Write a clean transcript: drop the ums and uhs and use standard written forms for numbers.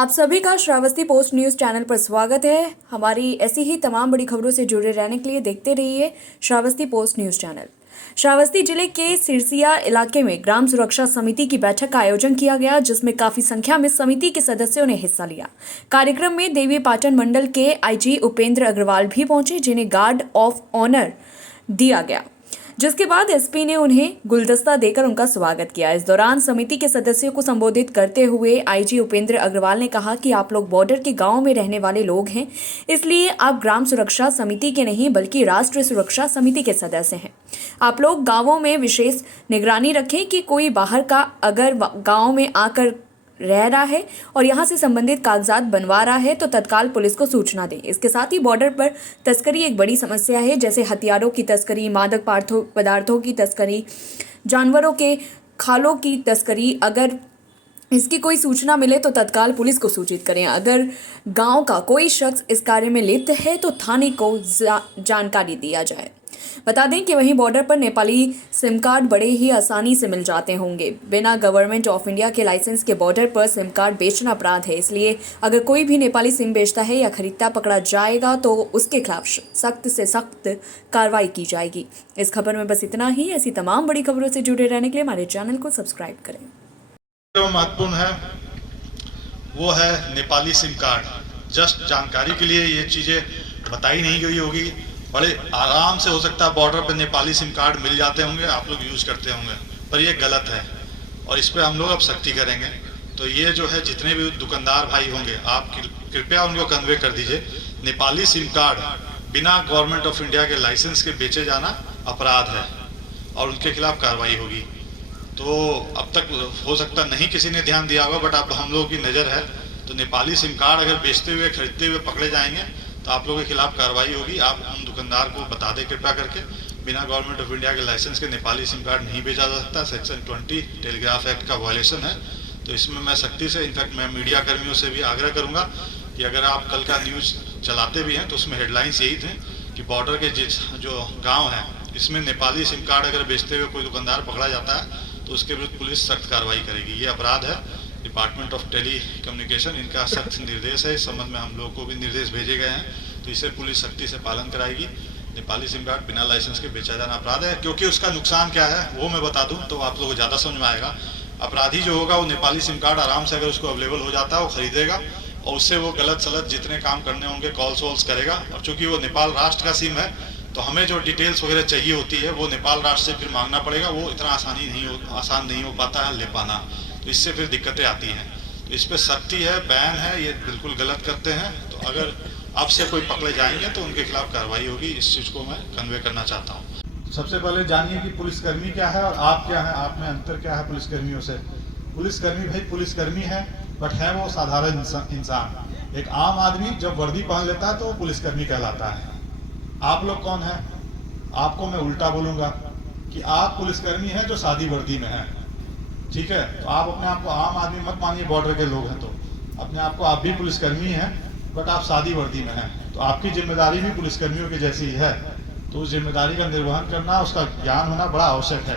आप सभी का श्रावस्ती पोस्ट न्यूज़ चैनल पर स्वागत है। हमारी ऐसी ही तमाम बड़ी खबरों से जुड़े रहने के लिए देखते रहिए Shravasti post news channel. Shravasti जिले के सिरसिया इलाके में ग्राम सुरक्षा समिति की बैठक का आयोजन किया गया, जिसमें काफी संख्या में समिति के सदस्यों ने हिस्सा लिया। कार्यक्रम में देवी पाटन मंडल के आईजी उपेंद्र अग्रवाल भी पहुंचे, जिन्हें गार्ड ऑफ ऑनर दिया गया, जिसके बाद एसपी ने उन्हें गुलदस्ता देकर उनका स्वागत किया। इस दौरान समिति के सदस्यों को संबोधित करते हुए आईजी उपेंद्र अग्रवाल ने कहा कि आप लोग बॉर्डर के गांव में रहने वाले लोग हैं, इसलिए आप ग्राम सुरक्षा समिति के नहीं बल्कि राष्ट्रीय सुरक्षा समिति के सदस्य हैं। आप लोग गांवों में विशेष निगरानी रखें कि कोई बाहर का अगर गाँव में आकर रह रहा है और यहां से संबंधित कागजात बनवा रहा है तो तत्काल पुलिस को सूचना दें। इसके साथ ही बॉर्डर पर तस्करी एक बड़ी समस्या है, जैसे हथियारों की तस्करी, मादक पदार्थों की तस्करी, जानवरों के खालों की तस्करी। अगर इसकी कोई सूचना मिले तो तत्काल पुलिस को सूचित करें। अगर गांव का कोई शख्स इस कार्य में लिप्त है तो थाने को जानकारी दिया जाए। बता दें कि वहीं बॉर्डर पर नेपाली सिम कार्ड बड़े ही आसानी से मिल जाते होंगे। बिना गवर्नमेंट ऑफ इंडिया के लाइसेंस के बॉर्डर पर सिम कार्ड बेचना अपराध है, इसलिए अगर कोई भी नेपाली सिम बेचता है या खरीदता पकड़ा जाएगा तो उसके खिलाफ सख्त से सख्त कार्रवाई की जाएगी। इस खबर में बस इतना ही। ऐसी तमाम बड़ी खबरों से जुड़े रहने के लिए हमारे चैनल को सब्सक्राइब करें। जो महत्वपूर्ण है वो है नेपाली सिम कार्ड। जस्ट जानकारी के लिए ये चीज़ें बताई नहीं गई होगी। बड़े आराम से हो सकता है बॉर्डर पे नेपाली सिम कार्ड मिल जाते होंगे, आप लोग यूज़ करते होंगे, पर ये गलत है और इस पे हम लोग अब सख्ती करेंगे। तो ये जो है जितने भी दुकानदार भाई होंगे आप कृपया उनको कन्वे कर दीजिए, नेपाली सिम कार्ड बिना गवर्नमेंट ऑफ इंडिया के लाइसेंस के बेचे जाना अपराध है और उनके खिलाफ कार्रवाई होगी। तो अब तक हो सकता नहीं किसी ने ध्यान दिया होगा, बट अब हम लोगों की नज़र है। तो नेपाली सिम कार्ड अगर बेचते हुए खरीदते हुए पकड़े जाएंगे तो आप लोगों के खिलाफ कार्रवाई होगी। आप उन दुकानदार को बता दें कृपया करके, बिना गवर्नमेंट ऑफ इंडिया के लाइसेंस के नेपाली सिम कार्ड नहीं बेचा जा सकता। सेक्शन 20 टेलीग्राफ एक्ट का वायलेशन है। तो इसमें मैं सख्ती से, इनफैक्ट मैं मीडिया कर्मियों से भी आग्रह करूँगा कि अगर आप कल का न्यूज़ चलाते भी हैं तो उसमें हेडलाइंस यही थे कि बॉर्डर के जो गाँव हैं इसमें नेपाली सिम कार्ड अगर बेचते हुए कोई दुकानदार पकड़ा जाता है तो उसके विरुद्ध पुलिस सख्त कार्रवाई करेगी। ये अपराध है। डिपार्टमेंट ऑफ टेली कम्युनिकेशन इनका सख्त निर्देश है। इस संबंध में हम लोगों को भी निर्देश भेजे गए हैं, तो इसे पुलिस सख्ती से पालन कराएगी। नेपाली सिम कार्ड बिना लाइसेंस के बेचा जाना अपराध है। क्योंकि उसका नुकसान क्या है वो मैं बता दूं तो आप लोगों को ज़्यादा समझ में आएगा। अपराधी जो होगा वो नेपाली सिम कार्ड आराम से, अगर उसको अवेलेबल हो जाता है, वो खरीदेगा और उससे वो गलत सलत जितने काम करने होंगे कॉल्स वॉल्स करेगा। और चूँकि वो नेपाल राष्ट्र का सिम है तो हमें जो डिटेल्स वगैरह चाहिए होती है वो नेपाल राष्ट्र से फिर मांगना पड़ेगा। वो इतना आसान नहीं हो पाता है ले पाना, तो इससे फिर दिक्कतें आती हैं। तो इस पर सख्ती है, बैन है, ये बिल्कुल गलत करते हैं। तो अगर आपसे कोई पकड़े जाएंगे तो उनके खिलाफ कार्रवाई होगी। इस चीज़ को मैं कन्वे करना चाहता हूँ। सबसे पहले जानिए कि पुलिसकर्मी क्या है और आप क्या है, आप में अंतर क्या है पुलिसकर्मियों से। पुलिसकर्मी भाई पुलिसकर्मी है, बट है वो साधारण इंसान। एक आम आदमी जब वर्दी पहन लेता है तो वो पुलिसकर्मी कहलाता है। आप लोग कौन है? आपको मैं उल्टा बोलूँगा कि आप पुलिसकर्मी हैं जो सादी वर्दी में हैं, ठीक है। तो आप अपने आप को आम आदमी मत मानिए, बॉर्डर के लोग हैं तो अपने आप को आप भी पुलिसकर्मी हैं, बट आप सादी वर्दी में हैं। तो आपकी जिम्मेदारी भी पुलिसकर्मियों की जैसी ही है। तो उस जिम्मेदारी का निर्वहन करना, उसका ज्ञान होना बड़ा आवश्यक है।